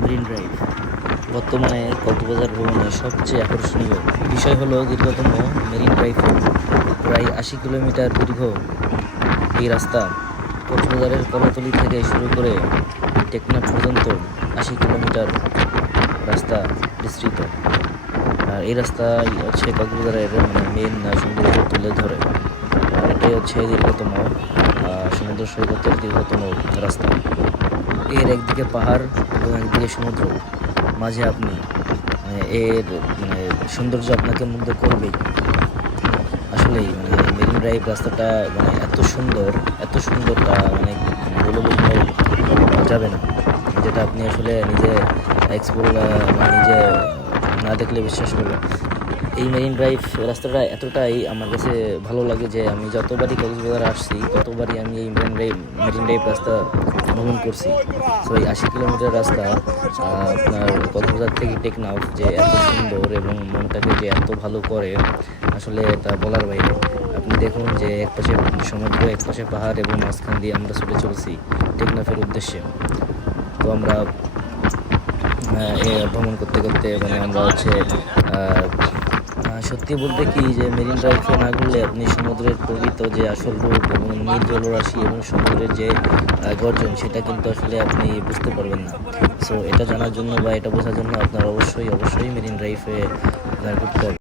Marine drive. বর্তমানে কক্সবাজার ভ্রমণের সবচেয়ে আকর্ষণীয় বিষয় হলো দীর্ঘতম মেরিন ড্রাইভ। প্রায় আশি কিলোমিটার দীর্ঘ এই রাস্তা কক্সবাজারের কলাতলি থেকে শুরু করে টেকনাফ পর্যন্ত আশি কিলোমিটার রাস্তা বিস্তৃত। আর এই রাস্তাই হচ্ছে কক্সবাজারের মানে মেন সৌন্দর্য তুলে ধরে। আর এটাই হচ্ছে দীর্ঘতম সমুদ্র সৈকতের দীর্ঘতম রাস্তা। এর একদিকে পাহাড় এবং একদিকে সমুদ্র। মাঝে আপনি মানে এর মানে সৌন্দর্য আপনাকে মুগ্ধ করবেই। আসলেই মানে মেরিন ড্রাইভ রাস্তাটা মানে এত সুন্দর এত সুন্দর তা মানে বলে বোঝানো যাবে না। যেটা আপনি আসলে নিজে এক্সপ্লোর নিজে না দেখলে বিশ্বাস করবেন এই মেরিন ড্রাইভ রাস্তাটা এতটাই আমার কাছে ভালো লাগে যে আমি যতবারই কক্সবাজার আসছি, ততবারই আমি এই মেরিন ড্রাইভ মেরিন ড্রাইভ রাস্তা ভ্রমণ করছি। তো এই আশি কিলোমিটার রাস্তা আপনার কক্সবাজার থেকে টেকনাফ যে এত সুন্দর এবং মনটাকে যে এত ভালো করে, আসলে এটা বলার বাইরে। আপনি দেখুন যে এক পাশে সমুদ্র, এক পাশে পাহাড় এবং মাঝখান দিয়ে আমরা ছুটে চলছি টেকনাফের উদ্দেশ্যে। তো আমরা ভ্রমণ করতে করতে মানে আমরা হচ্ছে সত্যি বলতে কি যে মেরিন ড্রাইভে না ঘুরলে আপনি সমুদ্রের প্রকৃত যে আসল রূপ এবং নীল জলরাশি এবং সমুদ্রের যে গর্জন, সেটা কিন্তু আসলে আপনি বুঝতে পারবেন না। সো এটা জানার জন্য বা এটা বোঝার জন্য আপনার অবশ্যই অবশ্যই মেরিন ড্রাইভে ঘুরতে হবে।